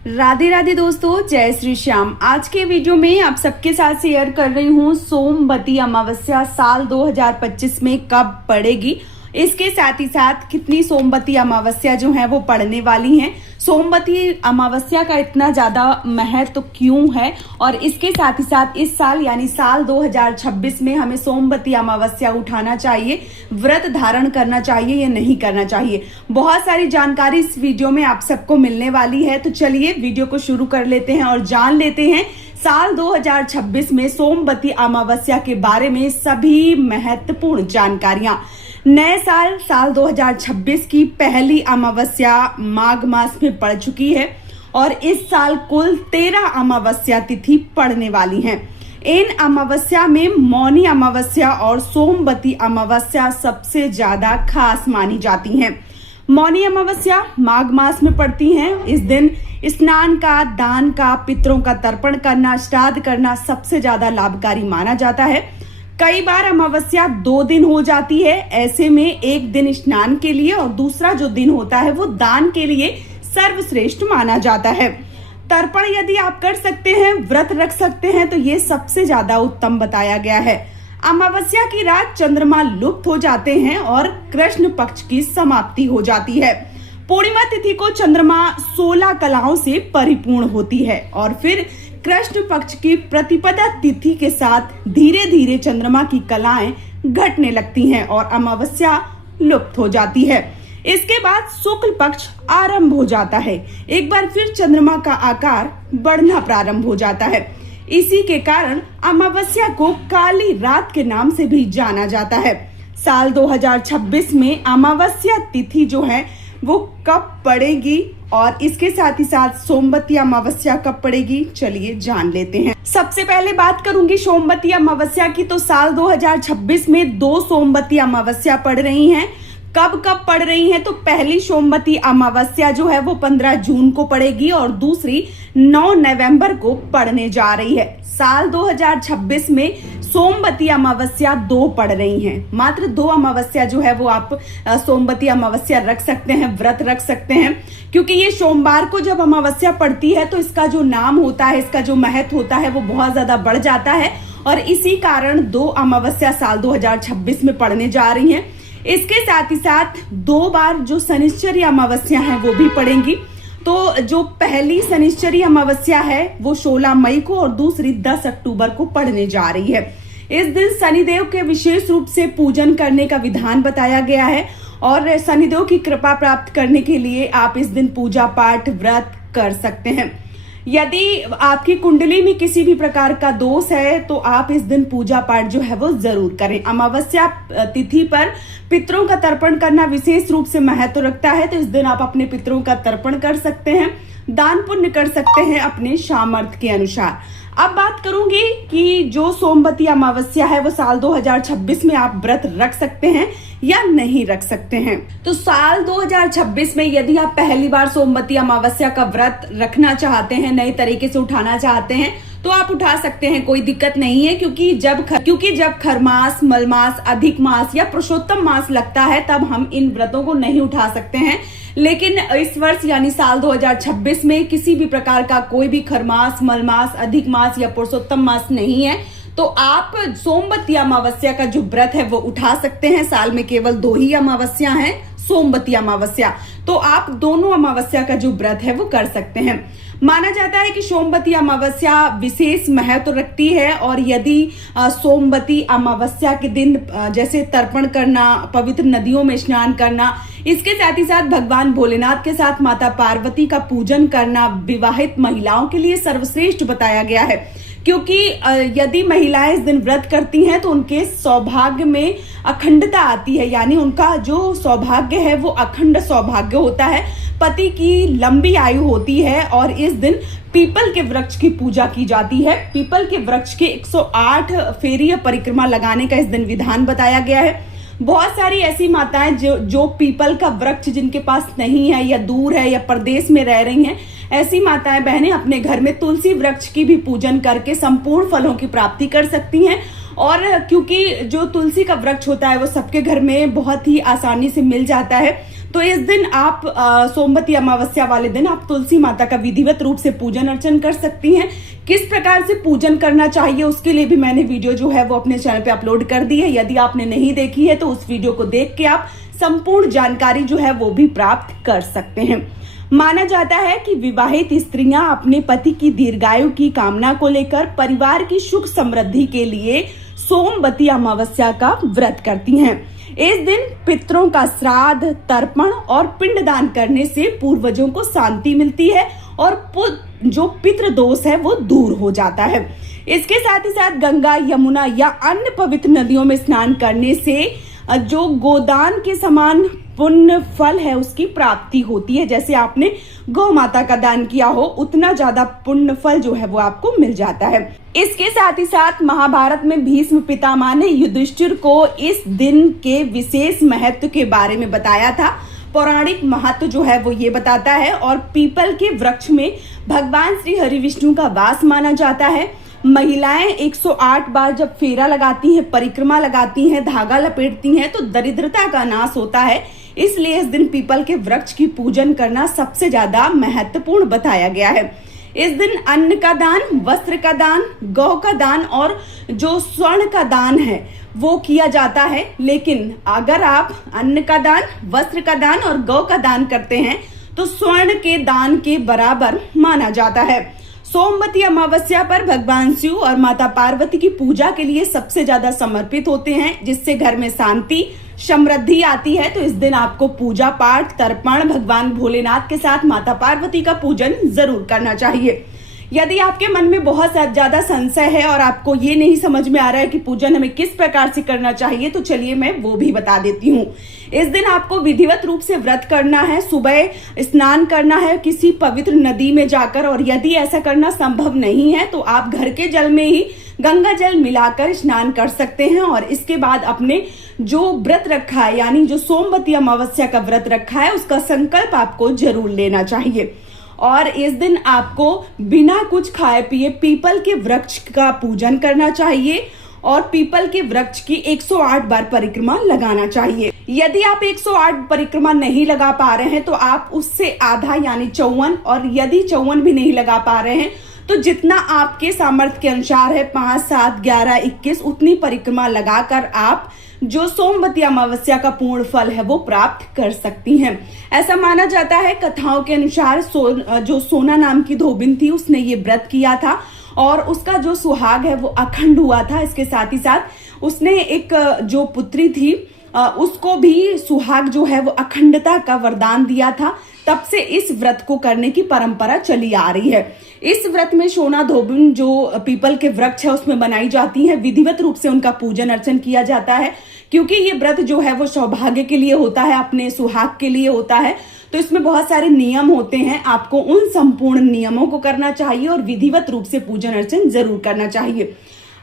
राधे राधे दोस्तों, जय श्री श्याम। आज के वीडियो में आप सबके साथ शेयर कर रही हूँ सोमवती अमावस्या साल 2025 में कब पड़ेगी। इसके साथ ही साथ कितनी सोमवती अमावस्या जो है वो पड़ने वाली हैं, सोमवती अमावस्या का इतना ज्यादा महत्व तो क्यों है, और इसके साथ ही साथ इस साल यानी साल 2026 में हमें सोमवती अमावस्या उठाना चाहिए, व्रत धारण करना चाहिए या नहीं करना चाहिए। बहुत सारी जानकारी इस वीडियो में आप सबको मिलने वाली है। तो चलिए वीडियो को शुरू कर लेते हैं और जान लेते हैं साल 2026 में सोमवती अमावस्या के बारे में सभी महत्वपूर्ण जानकारियां। नए साल 2026 की पहली अमावस्या माघ मास में पड़ चुकी है और इस साल कुल 13 अमावस्या तिथि पड़ने वाली हैं। इन अमावस्या में मौनी अमावस्या और सोमवती अमावस्या सबसे ज्यादा खास मानी जाती हैं। मौनी अमावस्या माघ मास में पड़ती हैं। इस दिन स्नान का, दान का, पितरों का तर्पण करना, श्राद्ध करना सबसे ज्यादा लाभकारी माना जाता है। कई बार अमावस्या 2 दिन हो जाती है। ऐसे में एक दिन स्नान के लिए और दूसरा जो दिन होता है वो दान के लिए सर्वश्रेष्ठ माना जाता है। तर्पण यदि आप कर सकते हैं, व्रत रख सकते हैं तो ये सबसे ज्यादा उत्तम बताया गया है। अमावस्या की रात चंद्रमा लुप्त हो जाते हैं और कृष्ण पक्ष की समाप्ति हो जाती है। पूर्णिमा तिथि को चंद्रमा 16 कलाओं से परिपूर्ण होती है और फिर कृष्ण पक्ष की प्रतिपदा तिथि के साथ धीरे धीरे चंद्रमा की कलाएं घटने लगती हैं और अमावस्या लुप्त हो जाती है। इसके बाद शुक्ल पक्ष आरंभ हो जाता है। एक बार फिर चंद्रमा का आकार बढ़ना प्रारंभ हो जाता है। इसी के कारण अमावस्या को काली रात के नाम से भी जाना जाता है। साल 2026 में अमावस्या तिथि जो है वो कब पड़ेगी और इसके साथ ही साथ सोमवती अमावस्या कब पड़ेगी, चलिए जान लेते हैं। सबसे पहले बात करूंगी सोमवती अमावस्या की। तो साल 2026 में 2 सोमवती अमावस्या पड़ रही हैं। कब कब पड़ रही हैं? तो पहली सोमवती अमावस्या जो है वो 15 जून को पड़ेगी और दूसरी 9 नवंबर को पड़ने जा रही है। साल 2026 में सोमवती अमावस्या 2 पड़ रही हैं। मात्र 2 अमावस्या जो है वो आप सोमवती अमावस्या रख सकते हैं, व्रत रख सकते हैं, क्योंकि ये सोमवार को जब अमावस्या पड़ती है तो इसका जो नाम होता है, इसका जो महत्व होता है वो बहुत ज्यादा बढ़ जाता है और इसी कारण 2 अमावस्या साल 2026 में पड़ने जा रही हैं। इसके साथ ही साथ 2 बार जो शनिश्चरी अमावस्या है वो भी पड़ेंगी। तो जो पहली शनिश्चरी अमावस्या है वो 16 मई को और दूसरी 10 अक्टूबर को पड़ने जा रही है। इस दिन शनिदेव के विशेष रूप से पूजन करने का विधान बताया गया है और शनिदेव की कृपा प्राप्त करने के लिए आप इस दिन पूजा पाठ व्रत कर सकते हैं। यदि आपकी कुंडली में किसी भी प्रकार का दोष है तो आप इस दिन पूजा पाठ जो है वो जरूर करें। अमावस्या तिथि पर पितरों का तर्पण करना विशेष रूप से महत्व रखता है, तो इस दिन आप अपने पितरों का तर्पण कर सकते हैं, दान पुण्य कर सकते हैं अपने सामर्थ्य के अनुसार। अब बात करूंगी कि जो सोमवती अमावस्या है वो साल 2026 में आप व्रत रख सकते हैं या नहीं रख सकते हैं। तो साल 2026 में यदि आप पहली बार सोमवती अमावस्या का व्रत रखना चाहते हैं, नए तरीके से उठाना चाहते हैं तो आप उठा सकते हैं, कोई दिक्कत नहीं है। क्योंकि जब खरमास, मलमास, अधिक मास या पुरुषोत्तम मास लगता है तब हम इन व्रतों को नहीं उठा सकते हैं। लेकिन इस वर्ष यानी साल 2026 में किसी भी प्रकार का कोई भी खरमास, मलमास, अधिक मास या पुरुषोत्तम मास नहीं है, तो आप सोमवती अमावस्या का जो व्रत है वो उठा सकते हैं। साल में केवल 2 ही अमावस्या हैं, सोमवती अमावस्या, तो आप दोनों अमावस्या का जो व्रत है वो कर सकते हैं। माना जाता है कि सोमवती अमावस्या विशेष महत्व रखती है और यदि सोमवती अमावस्या के दिन जैसे तर्पण करना, पवित्र नदियों में स्नान करना, इसके साथ ही साथ भगवान भोलेनाथ के साथ माता पार्वती का पूजन करना विवाहित महिलाओं के लिए सर्वश्रेष्ठ बताया गया है। क्योंकि यदि महिलाएं इस दिन व्रत करती हैं तो उनके सौभाग्य में अखंडता आती है, यानी उनका जो सौभाग्य है वो अखंड सौभाग्य होता है, पति की लंबी आयु होती है। और इस दिन पीपल के वृक्ष की पूजा की जाती है। पीपल के वृक्ष के 108 फेरी परिक्रमा लगाने का इस दिन विधान बताया गया है। बहुत सारी ऐसी माताएं जो पीपल का वृक्ष जिनके पास नहीं है या दूर है या प्रदेश में रह रही हैं, ऐसी माताएं बहनें अपने घर में तुलसी वृक्ष की भी पूजन करके संपूर्ण फलों की प्राप्ति कर सकती हैं। और क्योंकि जो तुलसी का वृक्ष होता है वो सबके घर में बहुत ही आसानी से मिल जाता है, तो इस दिन आप सोमवती अमावस्या वाले दिन आप तुलसी माता का विधिवत रूप से पूजन अर्चन कर सकती हैं। किस प्रकार से पूजन करना चाहिए उसके लिए भी मैंने वीडियो जो है वो अपने चैनल पे अपलोड कर दी है। यदि आपने नहीं देखी है तो उस वीडियो को देख के आप संपूर्ण जानकारी जो है वो भी प्राप्त कर सकते हैं। माना जाता है कि विवाहित स्त्रियां अपने पति की दीर्घायु की कामना को लेकर परिवार की सुख समृद्धि के लिए सोमवती अमावस्या का व्रत करती हैं। इस दिन पितरों का श्राद्ध, तर्पण और पिंडदान करने से पूर्वजों को शांति मिलती है और जो पितृ दोष है वो दूर हो जाता है। इसके साथ ही साथ गंगा, यमुना या अन्य पवित्र नदियों में स्नान करने से जो गोदान के समान पुण्य फल है उसकी प्राप्ति होती है। जैसे आपने गौ माता का दान किया हो उतना ज्यादा पुण्य फल जो है वो आपको मिल जाता है। इसके साथ ही साथ महाभारत में भीष्म पितामह ने युधिष्ठिर को इस दिन के विशेष महत्व के बारे में बताया था। पौराणिक महत्व जो है वो ये बताता है और पीपल के वृक्ष में भगवान श्री हरि विष्णु का वास माना जाता है। महिलाएं 108 बार जब फेरा लगाती हैं, परिक्रमा लगाती हैं, धागा लपेटती हैं तो दरिद्रता का नाश होता है। इसलिए इस दिन पीपल के वृक्ष की पूजन करना सबसे ज्यादा महत्वपूर्ण बताया गया है। इस दिन अन्न का दान, वस्त्र का दान, गौ का दान और जो स्वर्ण का दान है वो किया जाता है। लेकिन अगर आप अन्न का दान, वस्त्र का दान और गौ का दान करते हैं तो स्वर्ण के दान के बराबर माना जाता है। सोमवती अमावस्या पर भगवान शिव और माता पार्वती की पूजा के लिए सबसे ज्यादा समर्पित होते हैं, जिससे घर में शांति, समृद्धि आती है। तो इस दिन आपको पूजा पाठ, तर्पण भगवान भोलेनाथ के साथ माता पार्वती का पूजन जरूर करना चाहिए। यदि आपके मन में बहुत ज्यादा संशय है और आपको ये नहीं समझ में आ रहा है कि पूजन हमें किस प्रकार से करना चाहिए तो चलिए मैं वो भी बता देती हूँ। इस दिन आपको विधिवत रूप से व्रत करना है, सुबह स्नान करना है किसी पवित्र नदी में जाकर, और यदि ऐसा करना संभव नहीं है तो आप घर के जल में ही गंगा जल मिलाकर स्नान कर सकते हैं। और इसके बाद अपने जो व्रत रखा है यानी जो सोमवती अमावस्या का व्रत रखा है उसका संकल्प आपको जरूर लेना चाहिए। और इस दिन आपको बिना कुछ खाए पिए पीपल के वृक्ष का पूजन करना चाहिए और पीपल के वृक्ष की 108 बार परिक्रमा लगाना चाहिए। यदि आप 108 परिक्रमा नहीं लगा पा रहे हैं तो आप उससे आधा यानी 54, और यदि 54 भी नहीं लगा पा रहे हैं तो जितना आपके सामर्थ्य के अनुसार है 5, 7, 11, 21 उतनी परिक्रमा लगाकर आप जो सोमवती अमावस्या का पूर्ण फल है वो प्राप्त कर सकती हैं। ऐसा माना जाता है कथाओं के अनुसार जो सोना नाम की धोबिन थी उसने ये व्रत किया था और उसका जो सुहाग है वो अखंड हुआ था। इसके साथ ही साथ उसने एक जो पुत्री थी उसको भी सुहाग जो है वो अखंडता का वरदान दिया था। तब से इस व्रत को करने की परंपरा चली आ रही है। इस व्रत में सोना धोबिन जो पीपल के वृक्ष है उसमें बनाई जाती है, विधिवत रूप से उनका पूजन अर्चन किया जाता है। क्योंकि ये व्रत जो है वो सौभाग्य के लिए होता है, अपने सुहाग के लिए होता है, तो इसमें बहुत सारे नियम होते हैं। आपको उन संपूर्ण नियमों को करना चाहिए और विधिवत रूप से पूजन अर्चन जरूर करना चाहिए।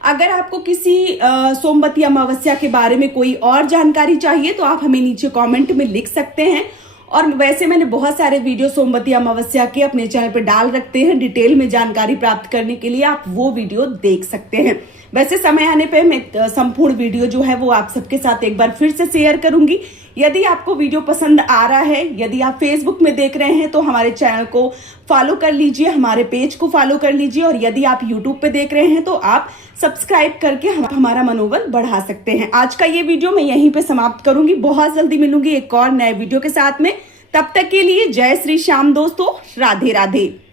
अगर आपको किसी सोमवती अमावस्या के बारे में कोई और जानकारी चाहिए तो आप हमें नीचे कमेंट में लिख सकते हैं। और वैसे मैंने बहुत सारे वीडियो सोमवती अमावस्या के अपने चैनल पे डाल रखते हैं, डिटेल में जानकारी प्राप्त करने के लिए आप वो वीडियो देख सकते हैं। वैसे समय आने पे मैं संपूर्ण वीडियो जो है वो आप सबके साथ एक बार फिर से शेयर करूंगी। यदि आपको वीडियो पसंद आ रहा है, यदि आप फेसबुक में देख रहे हैं तो हमारे चैनल को फॉलो कर लीजिए, हमारे पेज को फॉलो कर लीजिए, और यदि आप यूट्यूब पे देख रहे हैं तो आप सब्सक्राइब करके हमारा मनोबल बढ़ा सकते हैं। आज का ये वीडियो मैं यहीं पे समाप्त करूंगी। बहुत जल्दी मिलूंगी एक और नए वीडियो के साथ में। तब तक के लिए जय श्री श्याम दोस्तों, राधे राधे।